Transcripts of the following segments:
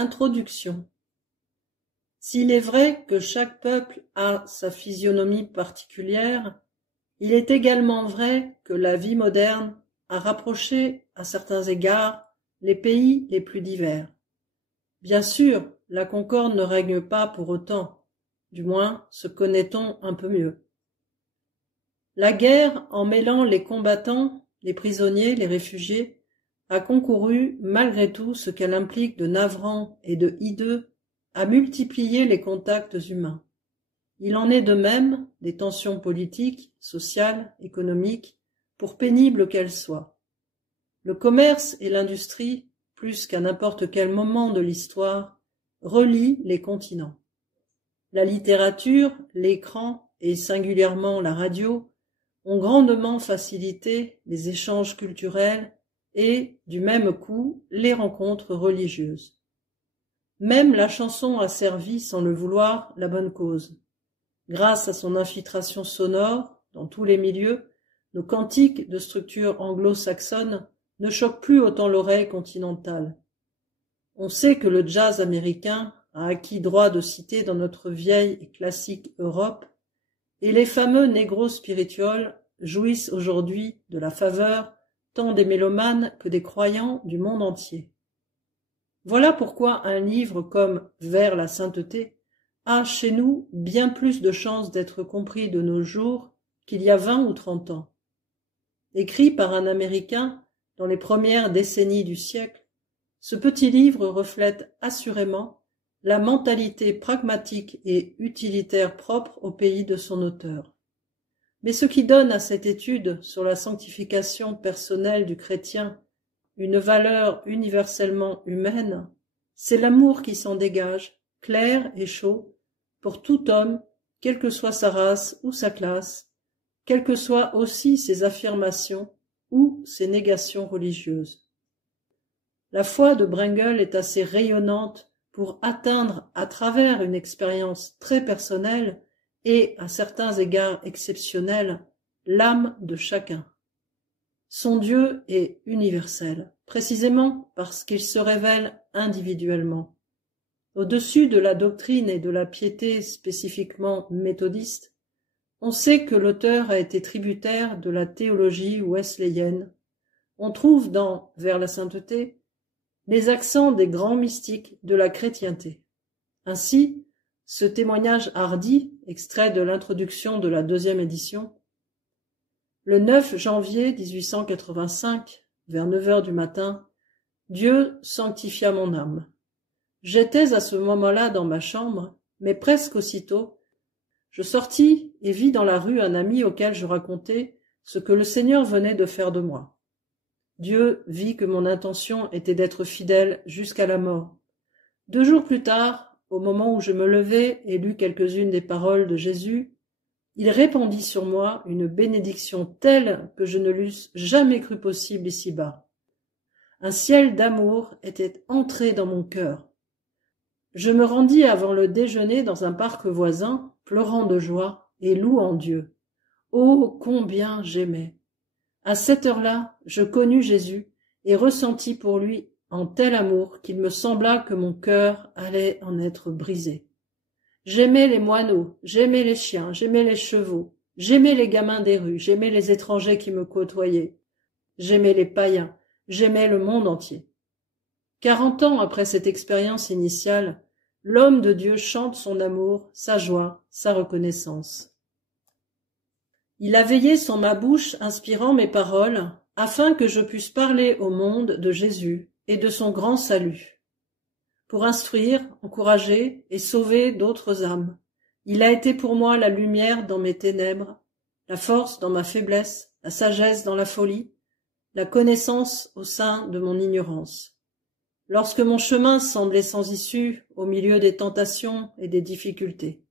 Introduction. S'il est vrai que chaque peuple a sa physionomie particulière, il est également vrai que la vie moderne a rapproché, à certains égards, les pays les plus divers. Bien sûr, la concorde ne règne pas pour autant, du moins se connaît-on un peu mieux. La guerre, en mêlant les combattants, les prisonniers, les réfugiés, a concouru, malgré tout ce qu'elle implique de navrant et de hideux, à multiplier les contacts humains. Il en est de même des tensions politiques, sociales, économiques, pour pénibles qu'elles soient. Le commerce et l'industrie, plus qu'à n'importe quel moment de l'histoire, relient les continents. La littérature, l'écran et singulièrement la radio ont grandement facilité les échanges culturels et, du même coup, les rencontres religieuses. Même la chanson a servi, sans le vouloir, la bonne cause. Grâce à son infiltration sonore, dans tous les milieux, nos cantiques de structure anglo-saxonne ne choquent plus autant l'oreille continentale. On sait que le jazz américain a acquis droit de cité dans notre vieille et classique Europe, et les fameux negro spirituals jouissent aujourd'hui de la faveur tant des mélomanes que des croyants du monde entier. Voilà pourquoi un livre comme Vers la sainteté a chez nous bien plus de chances d'être compris de nos jours qu'il y a 20 ou 30 ans. Écrit par un Américain dans les premières décennies du siècle, ce petit livre reflète assurément la mentalité pragmatique et utilitaire propre au pays de son auteur. Mais ce qui donne à cette étude sur la sanctification personnelle du chrétien une valeur universellement humaine, c'est l'amour qui s'en dégage, clair et chaud, pour tout homme, quelle que soit sa race ou sa classe, quelles que soient aussi ses affirmations ou ses négations religieuses. La foi de Bruegel est assez rayonnante pour atteindre, à travers une expérience très personnelle et, à certains égards exceptionnels, l'âme de chacun. Son Dieu est universel, précisément parce qu'il se révèle individuellement. Au-dessus de la doctrine et de la piété spécifiquement méthodiste, on sait que l'auteur a été tributaire de la théologie wesleyenne. On trouve dans Vers la sainteté les accents des grands mystiques de la chrétienté. Ainsi, ce témoignage hardi, extrait de l'introduction de la 2e édition, le 9 janvier 1885, vers 9 heures du matin, Dieu sanctifia mon âme. J'étais à ce moment-là dans ma chambre, mais presque aussitôt, je sortis et vis dans la rue un ami auquel je racontais ce que le Seigneur venait de faire de moi. Dieu vit que mon intention était d'être fidèle jusqu'à la mort. 2 jours plus tard, au moment où je me levais et lus quelques-unes des paroles de Jésus, il répandit sur moi une bénédiction telle que je ne l'eusse jamais cru possible ici-bas. Un ciel d'amour était entré dans mon cœur. Je me rendis avant le déjeuner dans un parc voisin, pleurant de joie et louant Dieu. Oh, combien j'aimais! À cette heure-là, je connus Jésus et ressentis pour lui un tel amour qu'il me sembla que mon cœur allait en être brisé. J'aimais les moineaux, j'aimais les chiens, j'aimais les chevaux, j'aimais les gamins des rues, j'aimais les étrangers qui me côtoyaient, j'aimais les païens, j'aimais le monde entier. 40 ans après cette expérience initiale, l'homme de Dieu chante son amour, sa joie, sa reconnaissance. Il a veillé sur ma bouche inspirant mes paroles, afin que je puisse parler au monde de Jésus et de son grand salut. Pour instruire, encourager et sauver d'autres âmes, il a été pour moi la lumière dans mes ténèbres, la force dans ma faiblesse, la sagesse dans la folie, la connaissance au sein de mon ignorance. Lorsque mon chemin semblait sans issue au milieu des tentations et des difficultés,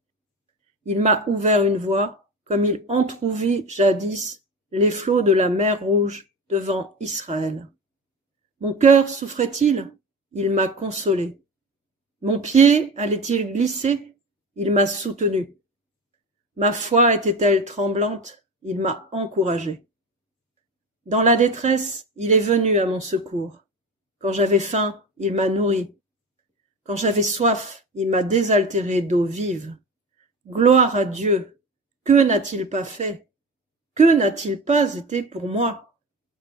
il m'a ouvert une voie, comme il entrouvit jadis les flots de la mer Rouge devant Israël. Mon cœur souffrait-il? Il m'a consolé. Mon pied allait-il glisser? Il m'a soutenu. Ma foi était-elle tremblante? Il m'a encouragé. Dans la détresse, il est venu à mon secours. Quand j'avais faim, il m'a nourri. Quand j'avais soif, il m'a désaltéré d'eau vive. Gloire à Dieu! Que n'a-t-il pas fait? Que n'a-t-il pas été pour moi?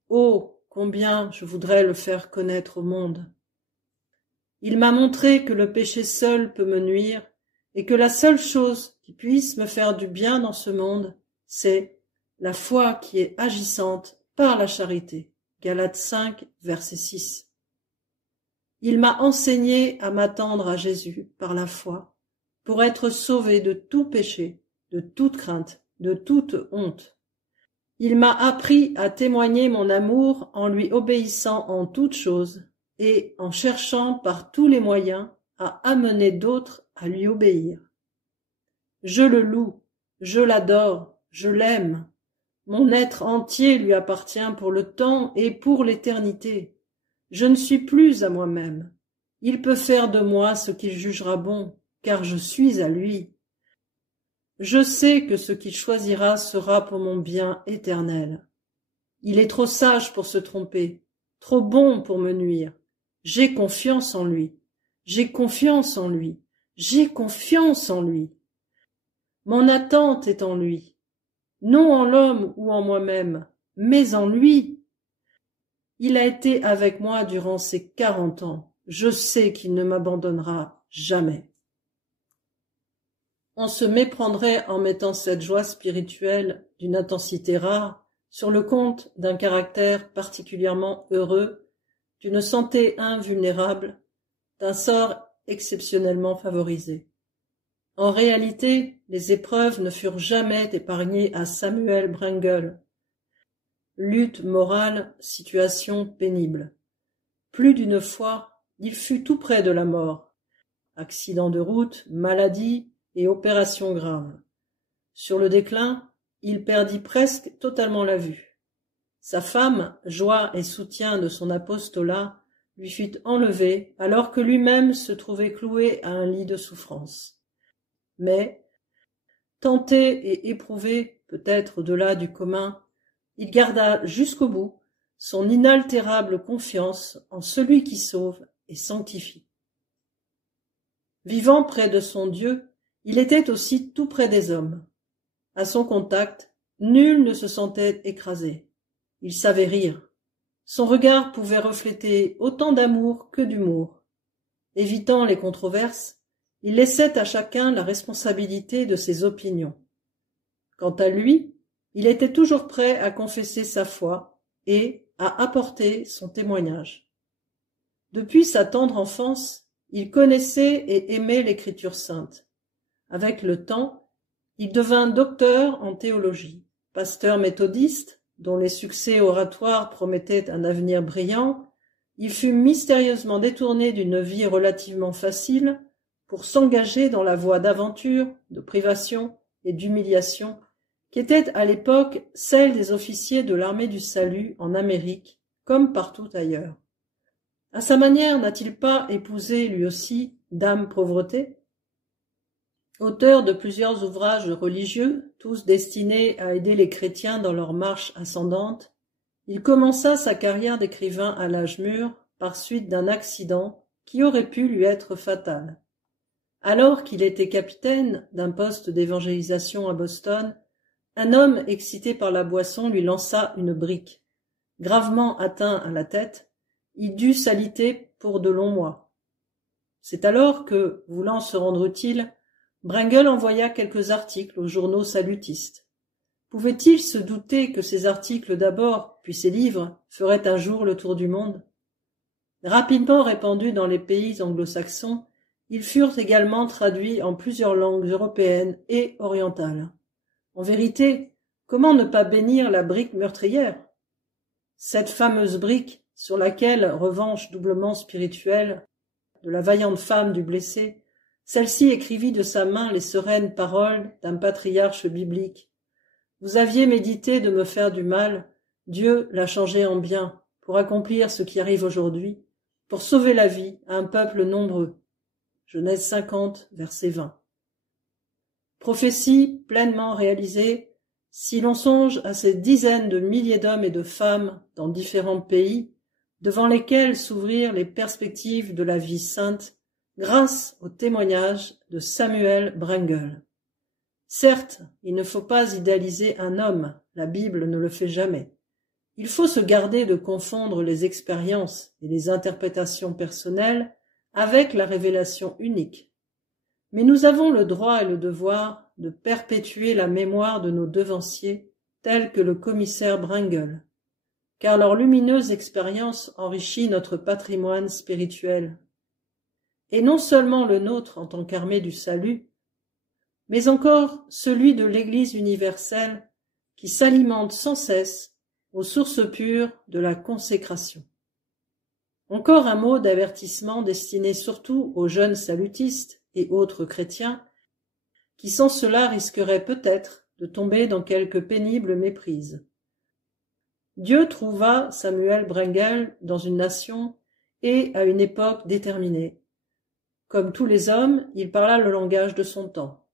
Oh, combien je voudrais le faire connaître au monde! Il m'a montré que le péché seul peut me nuire, et que la seule chose qui puisse me faire du bien dans ce monde, c'est la foi qui est agissante par la charité. Galates 5, verset 6. Il m'a enseigné à m'attendre à Jésus par la foi, pour être sauvé de tout péché, de toute crainte, de toute honte. Il m'a appris à témoigner mon amour en lui obéissant en toutes choses et en cherchant par tous les moyens à amener d'autres à lui obéir. Je le loue, je l'adore, je l'aime. Mon être entier lui appartient pour le temps et pour l'éternité. Je ne suis plus à moi-même. Il peut faire de moi ce qu'il jugera bon, car je suis à lui. Je sais que ce qu'il choisira sera pour mon bien éternel. Il est trop sage pour se tromper, trop bon pour me nuire. J'ai confiance en lui, j'ai confiance en lui, j'ai confiance en lui. Mon attente est en lui, non en l'homme ou en moi-même, mais en lui. Il a été avec moi durant ces 40 ans. Je sais qu'il ne m'abandonnera jamais. On se méprendrait en mettant cette joie spirituelle d'une intensité rare sur le compte d'un caractère particulièrement heureux, d'une santé invulnérable, d'un sort exceptionnellement favorisé. En réalité, les épreuves ne furent jamais épargnées à Samuel Brengel. Lutte morale, situation pénible. Plus d'une fois, il fut tout près de la mort. Accident de route, maladie et opération grave. Sur le déclin, il perdit presque totalement la vue. Sa femme, joie et soutien de son apostolat, lui fut enlevée alors que lui-même se trouvait cloué à un lit de souffrance. Mais, tenté et éprouvé, peut-être au-delà du commun, il garda jusqu'au bout son inaltérable confiance en celui qui sauve et sanctifie. Vivant près de son Dieu, il était aussi tout près des hommes. À son contact, nul ne se sentait écrasé. Il savait rire. Son regard pouvait refléter autant d'amour que d'humour. Évitant les controverses, il laissait à chacun la responsabilité de ses opinions. Quant à lui, il était toujours prêt à confesser sa foi et à apporter son témoignage. Depuis sa tendre enfance, il connaissait et aimait l'Écriture sainte. Avec le temps, il devint docteur en théologie, pasteur méthodiste, dont les succès oratoires promettaient un avenir brillant. Il fut mystérieusement détourné d'une vie relativement facile pour s'engager dans la voie d'aventure, de privation et d'humiliation qui était à l'époque celle des officiers de l'armée du salut en Amérique, comme partout ailleurs. À sa manière, n'a-t-il pas épousé lui aussi Dame Pauvreté? Auteur de plusieurs ouvrages religieux, tous destinés à aider les chrétiens dans leur marche ascendante, il commença sa carrière d'écrivain à l'âge mûr par suite d'un accident qui aurait pu lui être fatal. Alors qu'il était capitaine d'un poste d'évangélisation à Boston, un homme excité par la boisson lui lança une brique. Gravement atteint à la tête, il dut s'aliter pour de longs mois. C'est alors que, voulant se rendre utile, Brengel envoya quelques articles aux journaux salutistes. Pouvait-il se douter que ces articles d'abord, puis ces livres, feraient un jour le tour du monde? Rapidement répandus dans les pays anglo-saxons, ils furent également traduits en plusieurs langues européennes et orientales. En vérité, comment ne pas bénir la brique meurtrière? Cette fameuse brique, sur laquelle, revanche doublement spirituelle, de la vaillante femme du blessé, celle-ci écrivit de sa main les sereines paroles d'un patriarche biblique. Vous aviez médité de me faire du mal, Dieu l'a changé en bien, pour accomplir ce qui arrive aujourd'hui, pour sauver la vie à un peuple nombreux. Genèse 50, verset 20. Prophétie pleinement réalisée, si l'on songe à ces dizaines de milliers d'hommes et de femmes dans différents pays, devant lesquels s'ouvrirent les perspectives de la vie sainte, grâce au témoignage de Samuel Brengel. Certes, il ne faut pas idéaliser un homme, la Bible ne le fait jamais. Il faut se garder de confondre les expériences et les interprétations personnelles avec la révélation unique. Mais nous avons le droit et le devoir de perpétuer la mémoire de nos devanciers, tels que le commissaire Brengel, car leur lumineuse expérience enrichit notre patrimoine spirituel. Et non seulement le nôtre en tant qu'armée du salut, mais encore celui de l'Église universelle qui s'alimente sans cesse aux sources pures de la consécration. Encore un mot d'avertissement destiné surtout aux jeunes salutistes et autres chrétiens qui sans cela risqueraient peut-être de tomber dans quelque pénible méprise. Dieu trouva Samuel Brengel dans une nation et à une époque déterminée. Comme tous les hommes, il parla le langage de son temps.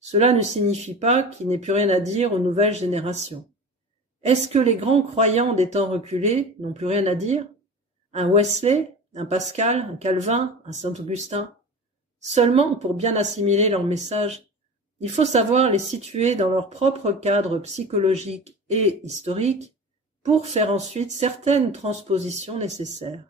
Cela ne signifie pas qu'il n'ait plus rien à dire aux nouvelles générations. Est-ce que les grands croyants des temps reculés n'ont plus rien à dire? Un Wesley, un Pascal, un Calvin, un Saint-Augustin? Seulement, pour bien assimiler leur message, il faut savoir les situer dans leur propre cadre psychologique et historique pour faire ensuite certaines transpositions nécessaires.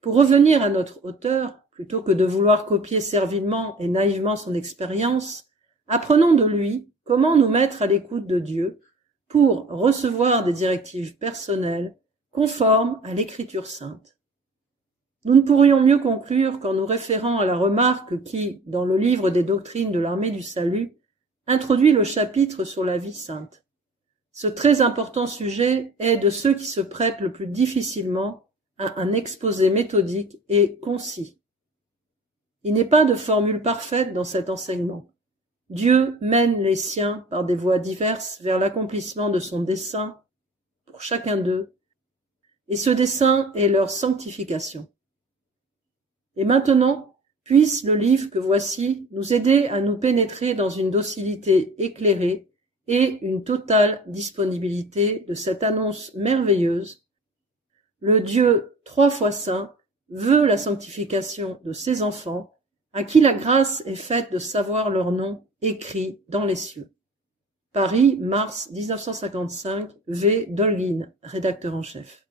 Pour revenir à notre auteur, plutôt que de vouloir copier servilement et naïvement son expérience, apprenons de lui comment nous mettre à l'écoute de Dieu pour recevoir des directives personnelles conformes à l'Écriture sainte. Nous ne pourrions mieux conclure qu'en nous référant à la remarque qui, dans le livre des doctrines de l'armée du salut, introduit le chapitre sur la vie sainte. Ce très important sujet est de ceux qui se prêtent le plus difficilement à un exposé méthodique et concis. Il n'est pas de formule parfaite dans cet enseignement. Dieu mène les siens par des voies diverses vers l'accomplissement de son dessein pour chacun d'eux, et ce dessein est leur sanctification. Et maintenant, puisse le livre que voici nous aider à nous pénétrer dans une docilité éclairée et une totale disponibilité de cette annonce merveilleuse. Le Dieu 3 fois saint veut la sanctification de ses enfants, à qui la grâce est faite de savoir leur nom écrit dans les cieux. Paris, mars 1955, V. Dolguin, rédacteur en chef.